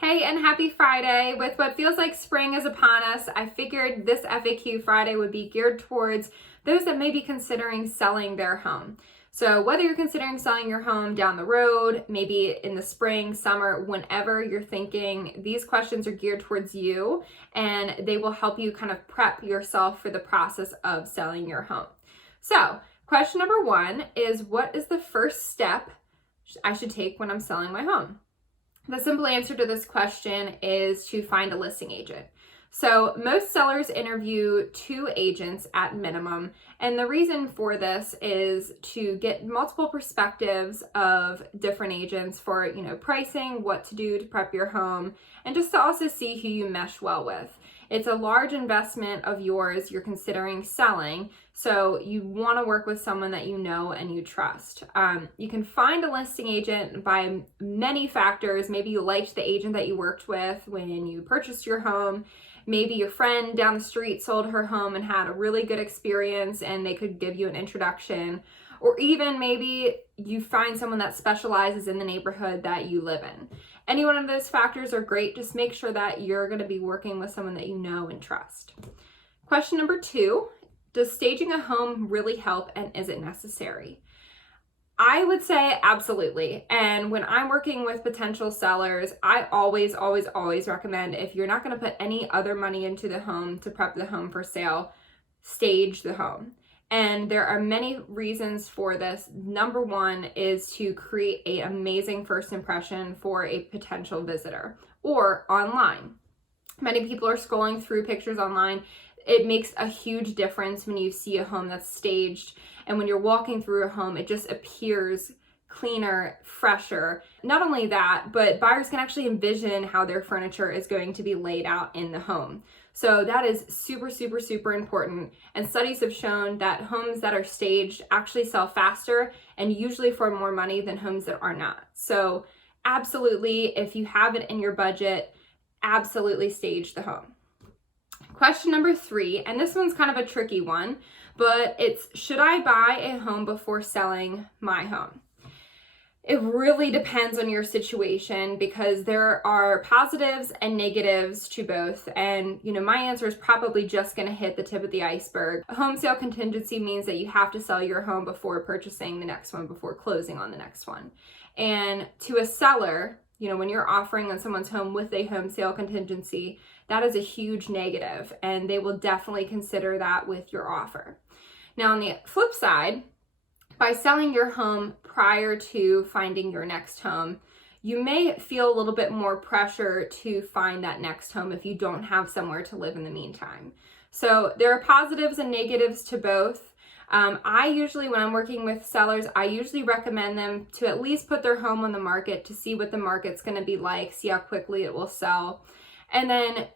Hey, and happy Friday. With what feels like spring is upon us, I figured this FAQ Friday would be geared towards those that may be considering selling their home. So whether you're considering selling your home down the road, maybe in the spring, summer, whenever you're thinking, these questions are geared towards you and they will help you kind of prep yourself for the process of selling your home. So question number one is, what is the first step I should take when I'm selling my home? The simple answer to this question is to find a listing agent. So most sellers interview 2 agents at minimum, and the reason for this is to get multiple perspectives of different agents for, pricing, what to do to prep your home, and just to also see who you mesh well with. It's a large investment of yours you're considering selling, so you want to work with someone that you know and you trust. You can find a listing agent by many factors. Maybe you liked the agent that you worked with when you purchased your home. Maybe your friend down the street sold her home and had a really good experience and they could give you an introduction. Or even maybe you find someone that specializes in the neighborhood that you live in. Any one of those factors are great. Just make sure that you're going to be working with someone that you know and trust. Question number 2, does staging a home really help, and is it necessary? I would say absolutely. And when I'm working with potential sellers, I always recommend, if you're not going to put any other money into the home to prep the home for sale, stage the home. And there are many reasons for this. Number 1 is to create an amazing first impression for a potential visitor or online. Many people are scrolling through pictures online. It makes a huge difference when you see a home that's staged, and when you're walking through a home, it just appears cleaner, fresher. Not only that, but buyers can actually envision how their furniture is going to be laid out in the home. So that is super important. And studies have shown that homes that are staged actually sell faster and usually for more money than homes that are not. So absolutely, if you have it in your budget, absolutely stage the home. Question number 3, and this one's kind of a tricky one, but it's, should I buy a home before selling my home? It really depends on your situation because there are positives and negatives to both. And, my answer is probably just going to hit the tip of the iceberg. A home sale contingency means that you have to sell your home before purchasing the next one, before closing on the next one. And to a seller, when you're offering on someone's home with a home sale contingency, that is a huge negative, and they will definitely consider that with your offer. Now, on the flip side, by selling your home prior to finding your next home, you may feel a little bit more pressure to find that next home if you don't have somewhere to live in the meantime. So there are positives and negatives to both. I usually, when I'm working with sellers, I usually recommend them to at least put their home on the market to see what the market's going to be like, see how quickly it will sell, and then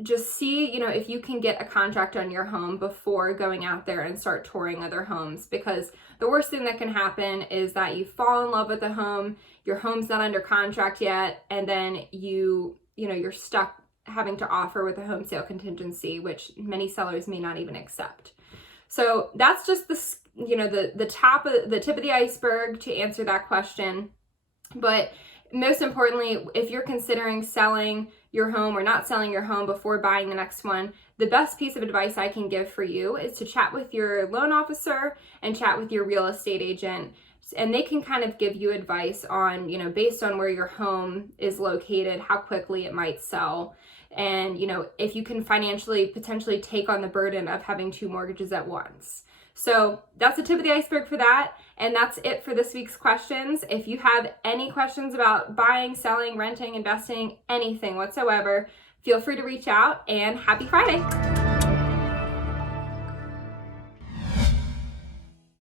just see, if you can get a contract on your home before going out there and start touring other homes, because the worst thing that can happen is that you fall in love with the home, your home's not under contract yet, and then you're stuck having to offer with a home sale contingency, which many sellers may not even accept. So that's just the tip of the iceberg to answer that question. But most importantly, if you're considering selling your home or not selling your home before buying the next one, the best piece of advice I can give for you is to chat with your loan officer and chat with your real estate agent. And they can kind of give you advice on, based on where your home is located, how quickly it might sell. And, if you can financially potentially take on the burden of having 2 mortgages at once. So that's the tip of the iceberg for that. And that's it for this week's questions. If you have any questions about buying, selling, renting, investing, anything whatsoever, feel free to reach out, and happy Friday.